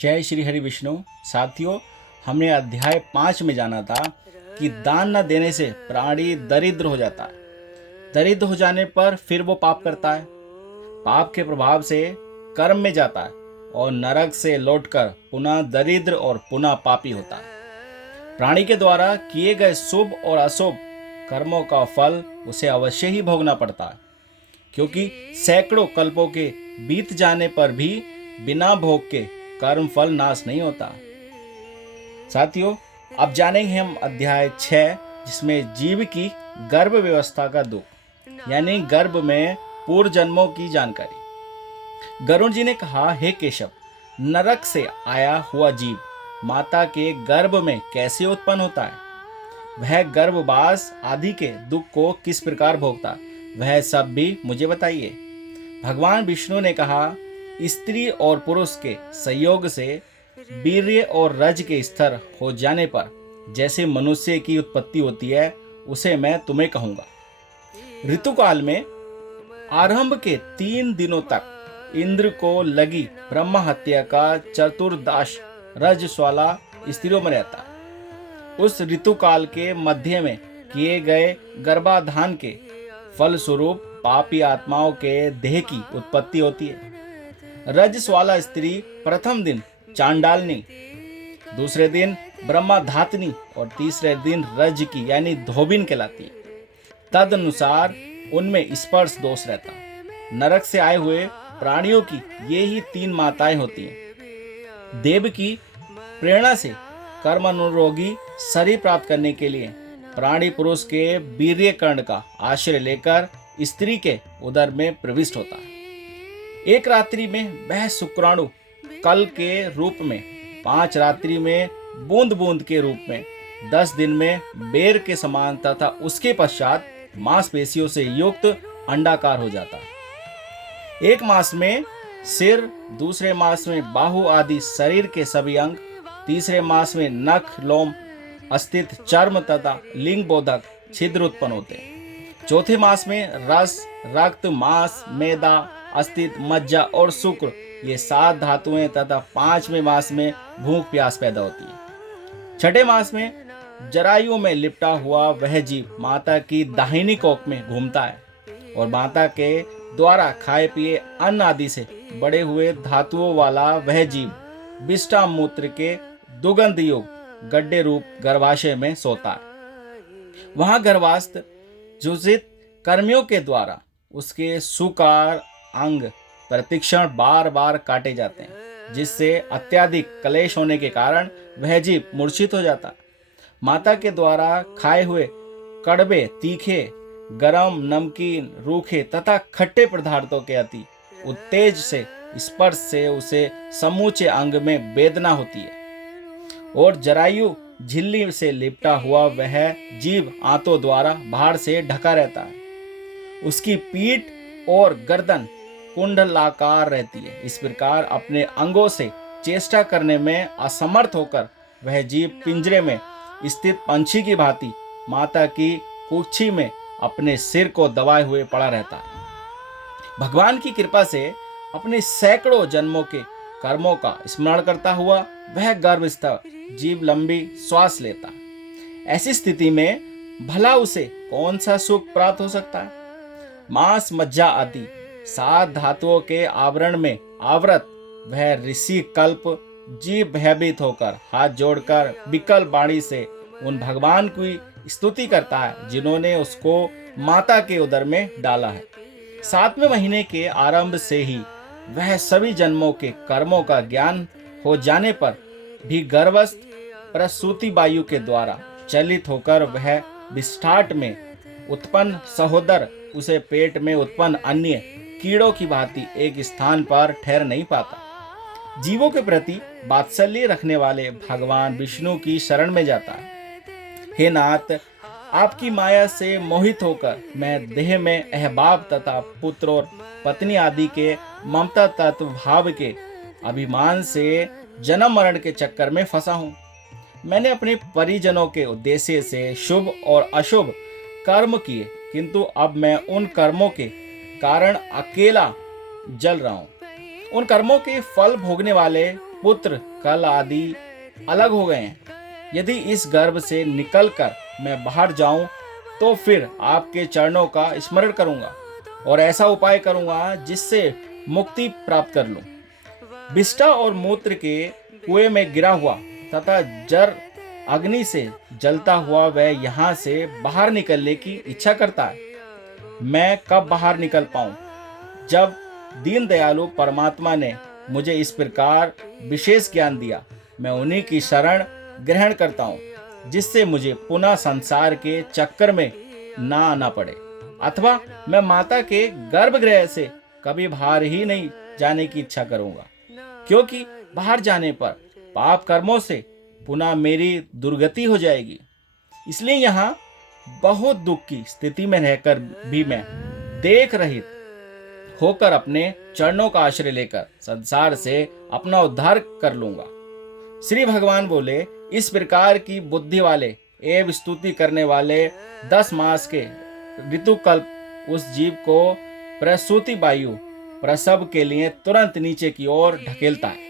जय श्री हरि विष्णु। साथियों, हमने अध्याय 5 में जाना था कि दान न देने से प्राणी दरिद्र हो जाता है। दरिद्र हो जाने पर फिर वो पाप करता है। पाप के प्रभाव से कर्म में जाता है और नरक से लौटकर पुनः दरिद्र और पुनः पापी होता है। प्राणी के द्वारा किए गए शुभ और अशुभ कर्मों का फल उसे अवश्य ही भोगना पड़ता है, क्योंकि सैकड़ों कल्पों के बीत जाने पर भी बिना भोग के कर्म फल नाश नहीं होता। साथियों, अब जानेंगे हम अध्याय 6, जिसमें जीव की गर्भ व्यवस्था का दुख यानी गर्भ में पूर्व जन्मों की जानकारी। गरुड़ जी ने कहा, हे केशव, नरक से आया हुआ जीव माता के गर्भ में कैसे उत्पन्न होता है? वह गर्भवास आदि के दुख को किस प्रकार भोगता, वह सब भी मुझे बताइए। भगवान विष्णु ने कहा, स्त्री और पुरुष के संयोग से वीर्य और रज के स्तर हो जाने पर जैसे मनुष्य की उत्पत्ति होती है, उसे मैं तुम्हें कहूंगा। ऋतुकाल में आरंभ के 3 दिनों तक इंद्र को लगी ब्रह्म हत्या का चतुर्दश रजस्वाला स्त्रियों में रहता है। उस ऋतुकाल के मध्य में किए गए गर्भाधान के फलस्वरूप पापी आत्माओं के देह की उत्पत्ति होती है। रजस्वाला स्त्री प्रथम दिन चांडालनी, दूसरे दिन ब्रह्माधातनी और तीसरे दिन रज की यानी धोबिन कहलाती है। तदनुसार उनमें स्पर्श दोष रहता। नरक से आए हुए प्राणियों की ये ही 3 माताएं होती हैं। देव की प्रेरणा से कर्मानुरोगी शरीर प्राप्त करने के लिए प्राणी पुरुष के वीर्य कर्ण का आश्रय लेकर स्त्री के उदर में प्रविष्ट होता है। एक रात्रि में वह शुक्राणु कल के रूप में, 5 रात्रि में बूंद बूंद के रूप में, 10 दिन में बेर के समान तथा उसके पश्चात मांसपेशियों से युक्त अंडाकार हो जाता है। एक मास में सिर, दूसरे मास में बाहु आदि शरीर के सभी अंग, तीसरे मास में नख, लोम, अस्तित्व, चर्म तथा लिंग बोधक छिद्र उत्पन्न होते हैं। चौथे मास में रस, रक्त, मांस, मैदा, अस्तित्व, मज्जा और शुक्र ये 7 धातुएं तथा 5वें मास में भूख प्यास पैदा होती है। छठे मास में जरायु में लिपटा हुआ वह जीव माता की दाहिनी कोख में घूमता है और माता के द्वारा खाए पिए अन्न आदि से बड़े हुए धातुओं वाला वह जीव विष्टा मूत्र के दुगंध युक्त गड्ढे रूप गर्भाशय में सोता है। वहां गर्भास्थ जुजित कर्मियों के द्वारा उसके सुकार अंग प्रतिक्षण बार बार काटे जाते हैं, जिससे अत्यधिक क्लेश होने के कारण वह जीव मूर्छित हो जाता है। माता के द्वारा खाए हुए कड़वे, तीखे, गरम, नमकीन, रूखे तथा खट्टे पदार्थों के अति उत्तेज से स्पर्श से उसे समूचे अंग में वेदना होती है और जरायु झिल्ली से लिपटा हुआ वह जीव आंतों द्वारा बाहर से ढका रहता है। उसकी पीठ और गर्दन कुंडलाकार रहती है। इस प्रकार अपने अंगों से चेष्टा करने में असमर्थ होकर वह जीव पिंजरे में स्थित पंछी की भांति माता की कुक्षी में अपने सिर को दबाए हुए पड़ा रहता है। भगवान की कृपा से अपने सैकड़ों जन्मों के कर्मों का स्मरण करता हुआ वह गर्भस्थ जीव लंबी श्वास लेता। ऐसी स्थिति में भला उसे कौन सा सुख प्राप्त हो सकता है? मांस, मज्जा आदि 7 धातुओं के आवरण में आवृत वह ऋषि कल्प जीव भयभीत होकर हाथ जोड़कर विकल वाणी से उन भगवान की स्तुति करता है जिन्होंने उसको माता के उदर में डाला है। 7वें महीने के आरंभ से ही वह सभी जन्मों के कर्मों का ज्ञान हो जाने पर भी गर्भस्थ प्रसूति वायु के द्वारा चलित होकर वह विष्ठाट में उत्पन्न सहोदर उसे पेट में उत्पन्न अन्य कीड़ों की भांति एक स्थान पर ठहर नहीं पाता। जीवों के प्रति वात्सल्य रखने वाले भगवान विष्णु की शरण में जाता है। हे नाथ, आपकी माया से मोहित होकर मैं देह में अहबाब तथा पुत्र और पत्नी आदि के ममता तत्व भाव के अभिमान से जन्म मरण के चक्कर में फंसा हूँ। मैंने अपने परिजनों के उद्देश्य से शुभ और अशुभ कर्म किए, किंतु अब मैं उन कर्मों के कारण अकेला जल रहा हूँ। उन कर्मों के फल भोगने वाले पुत्र कल आदि अलग हो गए हैं। यदि इस गर्भ से निकलकर मैं बाहर जाऊं तो फिर आपके चरणों का स्मरण करूंगा और ऐसा उपाय करूंगा जिससे मुक्ति प्राप्त कर लूं। विष्ठा और मूत्र के कुएं में गिरा हुआ तथा जर अग्नि से जलता हुआ वह यहाँ से बाहर निकलने की इच्छा करता है। मैं कब बाहर निकल पाऊं? जब दीन दयालु परमात्मा ने मुझे इस प्रकार विशेष ज्ञान दिया, मैं उन्हीं की शरण ग्रहण करता हूं, जिससे मुझे पुनः संसार के चक्कर में ना आना पड़े, अथवा मैं माता के गर्भगृह से कभी बाहर ही नहीं जाने की इच्छा करूंगा, क्योंकि बाहर जाने पर पाप कर्मों से पुनः मेरी दुर्गति हो जाएगी। इसलिए यहाँ बहुत दुख की स्थिति में रहकर भी मैं देख रहित होकर अपने चरणों का आश्रय लेकर संसार से अपना उद्धार कर लूंगा। श्री भगवान बोले, इस प्रकार की बुद्धि वाले एवं स्तुति करने वाले 10 मास के ऋतुकल्प उस जीव को प्रसूति वायु प्रसव के लिए तुरंत नीचे की ओर ढकेलता है।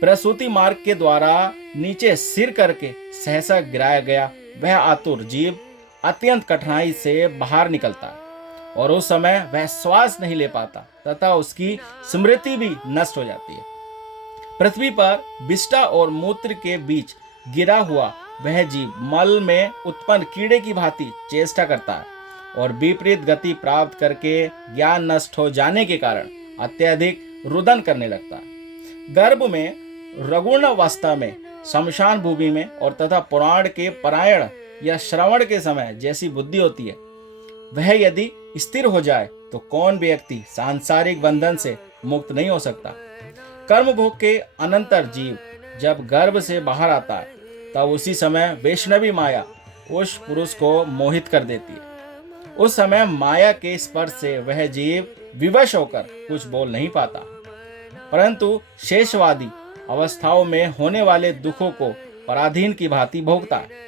प्रसूति मार्ग के द्वारा नीचे सिर करके सहसा गिराया गया वह आतुर जीव अत्यंत कठिनाई से बाहर निकलता है और उस समय वह श्वास नहीं ले पाता तथा उसकी स्मृति भी नष्ट हो जाती है। पृथ्वी पर विष्ठा और मूत्र के बीच गिरा हुआ वह जीव मल में उत्पन्न कीड़े की भांति चेष्टा करता है और विपरीत गति प्राप्त करके ज्ञान नष्ट हो जाने के कारण अत्यधिक रुदन करने लगता है। गर्भ में रगुण अवस्था में, शमशान भूमि में और तथा पुराण के पारायण या श्रवण के समय जैसी बुद्धि होती है, वह यदि स्थिर हो जाए तो कौन व्यक्ति सांसारिक बंधन से मुक्त नहीं हो सकता। कर्म भोग के अनंतर जीव जब गर्भ से बाहर आता है तब उसी समय वैष्णवी माया उस पुरुष को मोहित कर देती है। उस समय माया के स्पर्श से वह जीव विवश होकर कुछ बोल नहीं पाता, परंतु शेषवादी अवस्थाओं में होने वाले दुखों को पराधीन की भांति भोगता है।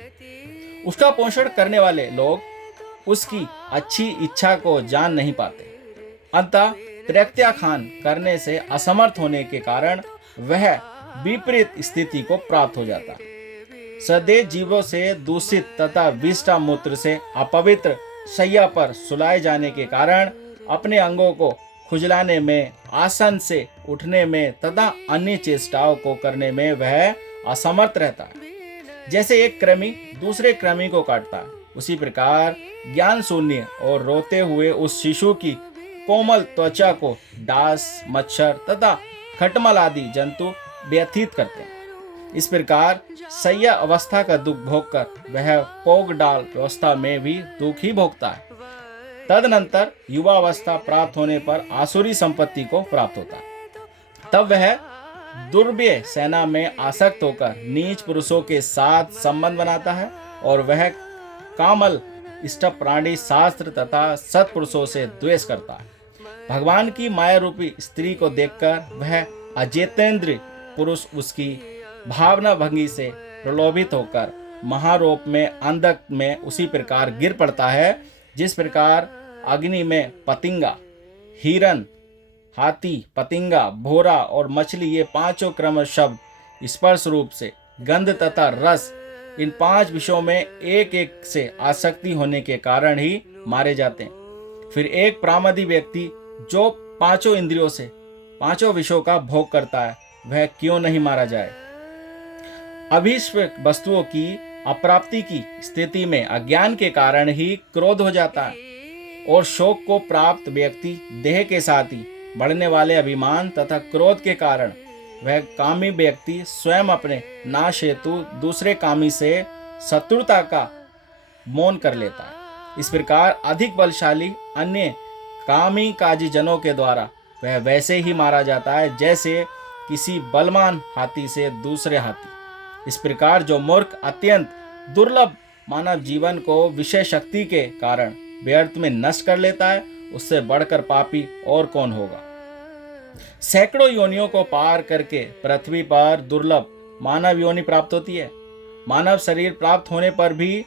उसका पोषण करने वाले लोग उसकी अच्छी इच्छा को जान नहीं पाते। अंततः प्रत्याख्यान करने से असमर्थ होने के कारण वह विपरीत स्थिति को प्राप्त हो जाता है। सदैव जीवों से दूषित तथा विष्ठा मूत्र से अपवित्र शैया पर सुलाए जाने के कारण अपने अंगों को खुजलाने में, आसन से उठने में तथा अन्य चेष्टाओं को करने में वह असमर्थ रहता है। जैसे एक कृमि दूसरे कृमि को काटता है, उसी प्रकार ज्ञान शून्य और रोते हुए उस शिशु की कोमल त्वचा को डांस, मच्छर तथा खटमल आदि जंतु व्यथित करते हैं। इस प्रकार सैया अवस्था का दुख भोगकर वह पोगडाल अवस्था में भी दुख ही भोगता है। तदनंतर युवा अवस्था प्राप्त होने पर आसुरी संपत्ति को प्राप्त होता है। तब वह दुर्व्यय सेना में आसक्त होकर नीच पुरुषों के साथ संबंध बनाता है और वह कामल इष्ट प्राणी शास्त्र तथा सत्पुरुषों से द्वेष करता है। भगवान की माया रूपी स्त्री को देखकर वह अजेतेंद्र पुरुष उसकी भावना भंगी से प्रलोभित होकर महारोप में अंधक में उसी प्रकार गिर पड़ता है जिस प्रकार अग्नि में पतिंगा, हिरन, हाथी, पतिंगा, भोरा और मछली ये पांचों क्रम शब्द स्पर्श रूप से गंध तथा रस इन 5 विषयों में एक एक से आसक्ति होने के कारण ही मारे जाते हैं। फिर एक प्रामादी व्यक्ति जो 5 इंद्रियों से 5 विषयों का भोग करता है वह क्यों नहीं मारा जाए। अभीष्ट वस्तुओं की अप्राप्ति की स्थिति में अज्ञान के कारण ही क्रोध हो जाता है और शोक को प्राप्त व्यक्ति देह के साथ ही बढ़ने वाले अभिमान तथा क्रोध के कारण वह कामी व्यक्ति स्वयं अपने नाश हेतु दूसरे कामी से शत्रुता का मौन कर लेता है। इस प्रकार अधिक बलशाली अन्य कामी काजी जनों के द्वारा वह वैसे ही मारा जाता है जैसे किसी बलवान हाथी से दूसरे हाथी। इस प्रकार जो मूर्ख अत्यंत दुर्लभ मानव जीवन को विषय शक्ति के कारण व्यर्थ में नष्ट कर लेता है, उससे बढ़कर पापी और कौन होगा। सैकड़ों योनियों को पार करके पृथ्वी पर दुर्लभ मानव योनि प्राप्त होती है। मानव शरीर प्राप्त होने पर भी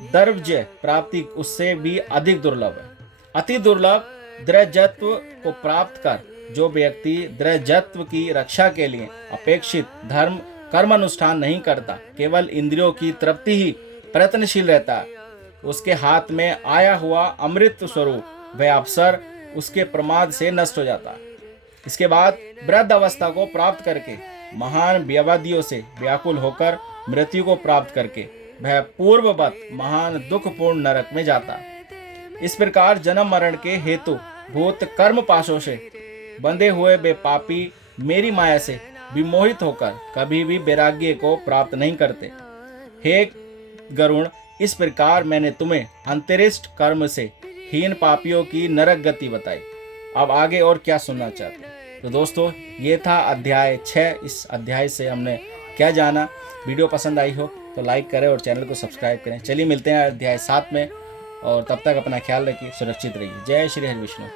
द्रव्य प्राप्ति उससे भी अधिक दुर्लभ है। अति दुर्लभ द्रजत्व को प्राप्त कर जो व्यक्ति द्रजत्व की रक्षा के लिए अपेक्षित धर्म कर्म अनुष्ठान नहीं करता, केवल इंद्रियों की तृप्ति ही प्रयत्नशील रहता है, उसके हाथ में आया हुआ अमृत स्वरूप वह अवसर उसके प्रमाद से नष्ट हो जाता है। इसके बाद वृद्ध अवस्था को प्राप्त करके महान व्यवधियों से व्याकुल होकर मृत्यु को प्राप्त करके वह पूर्ववत महान दुखपूर्ण नरक में जाता है। इस प्रकार जन्म मरण के हेतु भूत कर्म पाशों से बंधे हुए वे पापी मेरी माया से विमोहित होकर कभी भी वैराग्य को प्राप्त नहीं करते। हे गरुण, इस प्रकार मैंने तुम्हें अंतरिष्ट कर्म से हीन पापियों की नरक गति बताई। अब आगे और क्या सुनना चाहते हैं? तो दोस्तों, ये था अध्याय 6। इस अध्याय से हमने क्या जाना? वीडियो पसंद आई हो तो लाइक करें और चैनल को सब्सक्राइब करें। चलिए मिलते हैं अध्याय 7 में, और तब तक अपना ख्याल रखिए, सुरक्षित रहिए। जय श्री हरि विष्णु।